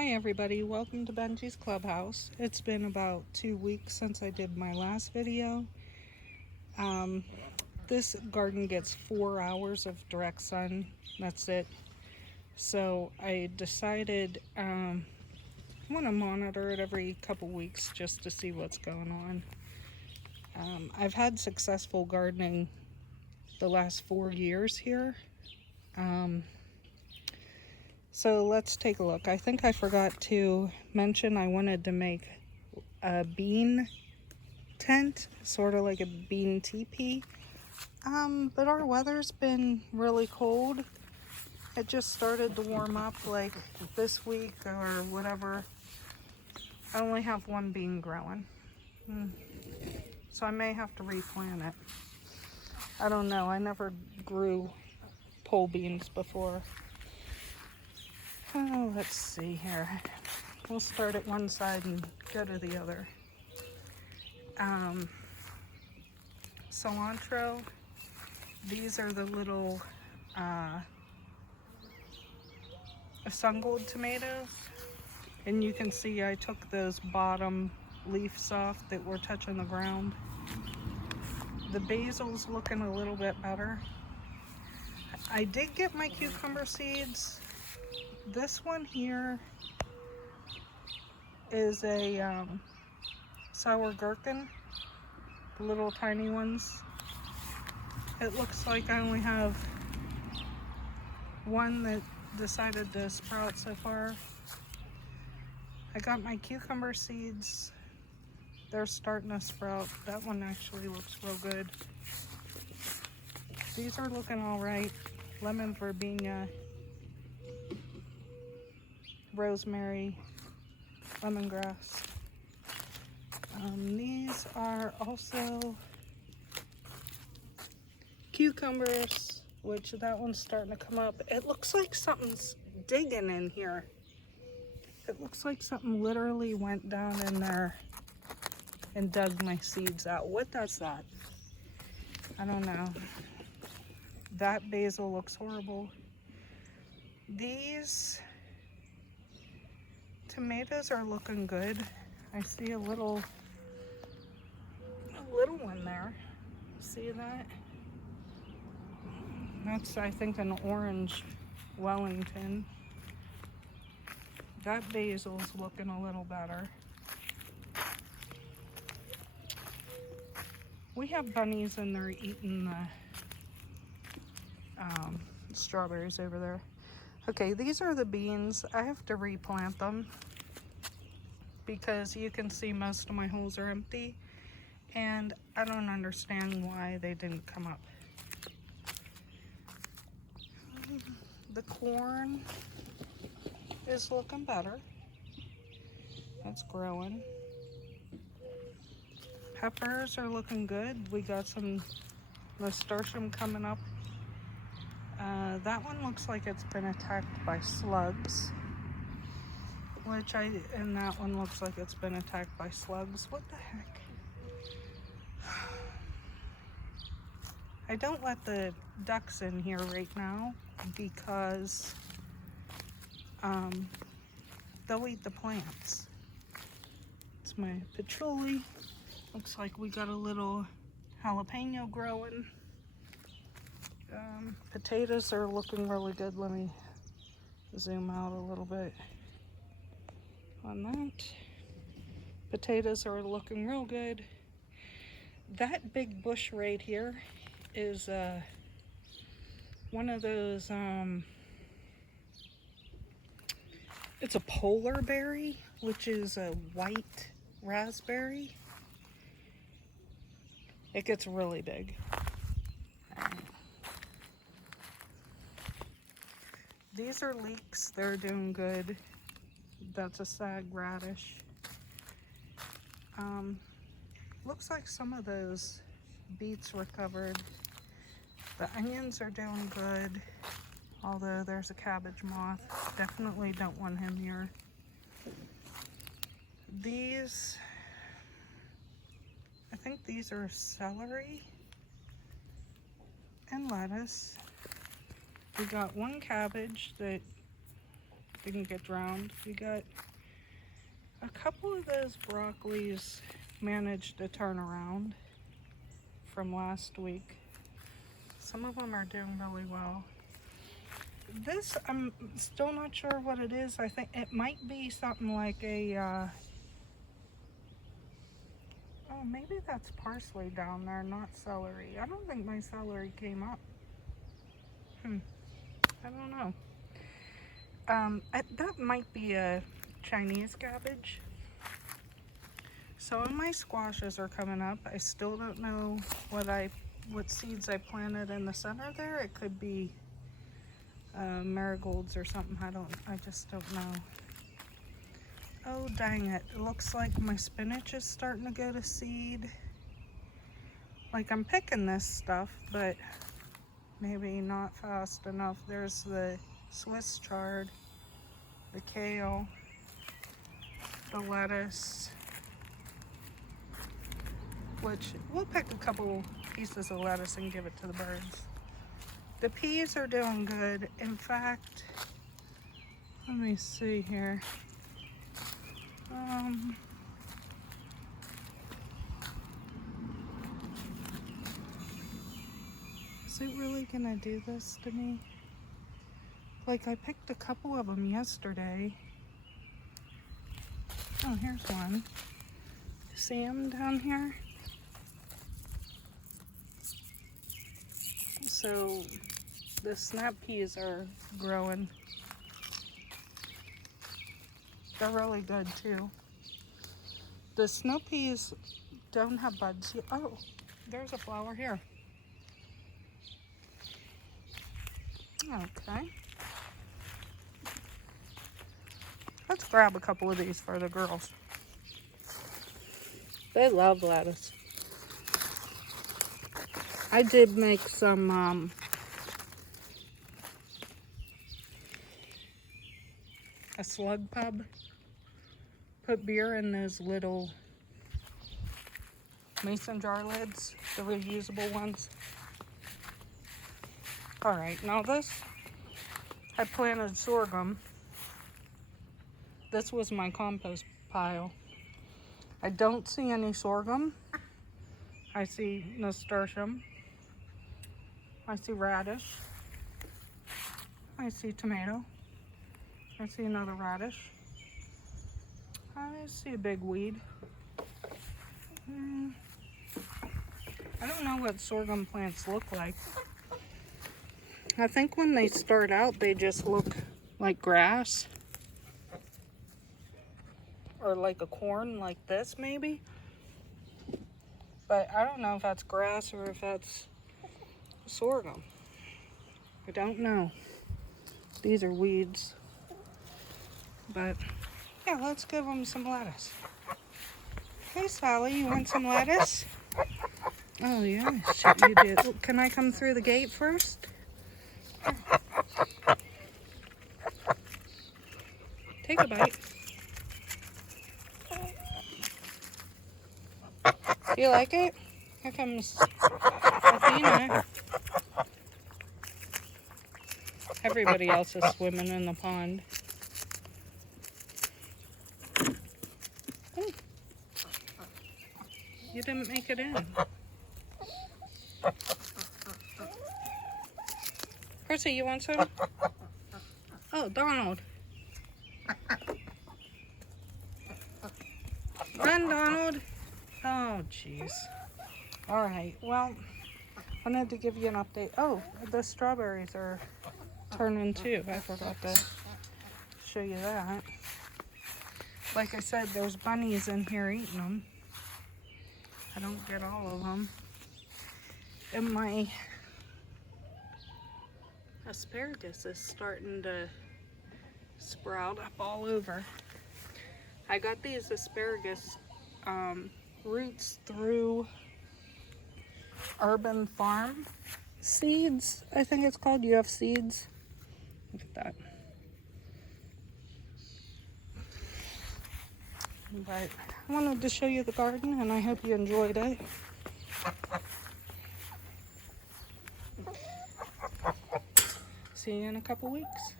Hi everybody, welcome to Benji's Clubhouse. It's been about 2 weeks since I did my last video. This garden gets 4 hours of direct sun, that's it. So I decided I want to monitor it every couple weeks just to see what's going on. I've had successful gardening the last 4 years here. So let's take a look. I think I forgot to mention I wanted to make a bean tent, sort of like a bean teepee. But our weather's been really cold. It just started to warm up like this week or whatever. I only have one bean growing. So I may have to replant it. I don't know, I never grew pole beans before. Oh, let's see here. We'll start at one side and go to the other. Cilantro. These are the little sun-gold tomatoes. And you can see I took those bottom leaves off that were touching the ground. The basil's looking a little bit better. I did get my cucumber seeds. This one here is a sour gherkin, the little tiny ones. It looks like I only have one that decided to sprout so far. I got my cucumber seeds. They're starting to sprout. That one actually looks real good. These are looking all right. Lemon verbena, rosemary, lemongrass. These are also cucumbers, which that one's starting to come up. It looks like something's digging in here. It looks like something literally went down in there and dug my seeds out. What does that? I don't know. That basil looks horrible. These tomatoes are looking good. I see a little one there. See that? That's, I think, an orange Wellington. That basil's looking a little better. We have bunnies and they're eating the strawberries over there. Okay, these are the beans. I have to replant them because you can see most of my holes are empty and I don't understand why they didn't come up. The corn is looking better. That's growing. Peppers are looking good. We got some nasturtium coming up. That one looks like it's been attacked by slugs. And that one looks like it's been attacked by slugs. What the heck? I don't let the ducks in here right now because they'll eat the plants. It's my patchouli. Looks like we got a little jalapeño growing. Potatoes are looking really good. Let me zoom out a little bit on that. Potatoes are looking real good. That big bush right here is one of those, it's a polar berry, which is a white raspberry. It gets really big. These are leeks, they're doing good. That's a sag radish. Looks like some of those beets recovered. The onions are doing good, although there's a cabbage moth. Definitely don't want him here. These, I think these are celery and lettuce. We got one cabbage that didn't get drowned. We got a couple of those broccolis managed to turn around from last week. Some of them are doing really well. This, I'm still not sure what it is. I think it might be something like a, oh, maybe that's parsley down there, not celery. I don't think my celery came up. I don't know. That might be a Chinese cabbage. So my squashes are coming up. I still don't know what seeds I planted in the center there. It could be marigolds or something. I just don't know. Oh dang it. It looks like my spinach is starting to go to seed. Like I'm picking this stuff, but maybe not fast enough. There's the Swiss chard, the kale, the lettuce, which we'll pick a couple pieces of lettuce and give it to the birds. The peas are doing good. In fact, let me see here. Is it really gonna do this to me? Like I picked a couple of them yesterday. Oh, here's one. See them down here? So the snap peas are growing. They're really good too. The snow peas don't have buds yet. Oh, there's a flower here. Okay. Let's grab a couple of these for the girls. They love lettuce. I did make some a Slug Pub. Put beer in those little mason jar lids, the reusable ones. Alright, now this, I planted sorghum. This was my compost pile. I don't see any sorghum. I see nasturtium. I see radish. I see tomato. I see another radish. I see a big weed. I don't know what sorghum plants look like. I think when they start out, they just look like grass. Or like a corn like this, maybe. But I don't know if that's grass or if that's sorghum. I don't know. These are weeds. But yeah, let's give them some lettuce. Hey Sally, you want some lettuce? Oh yeah, you do. Oh, can I come through the gate first? Take a bite. Do you like it? Here comes Athena. Everybody else is swimming in the pond. Oh. You didn't make it in. Chrissy, you want some? Oh, Donald. Run, Donald. Oh, jeez. All right, well, I wanted to give you an update. Oh, the strawberries are turning too. I forgot to show you that. Like I said, there's bunnies in here eating them. I don't get all of them. And my asparagus is starting to sprout up all over. I got these asparagus roots through Urban Farm Seeds, I think it's called. You have seeds. Look at that. But I wanted to show you the garden, and I hope you enjoyed it. See you in a couple weeks.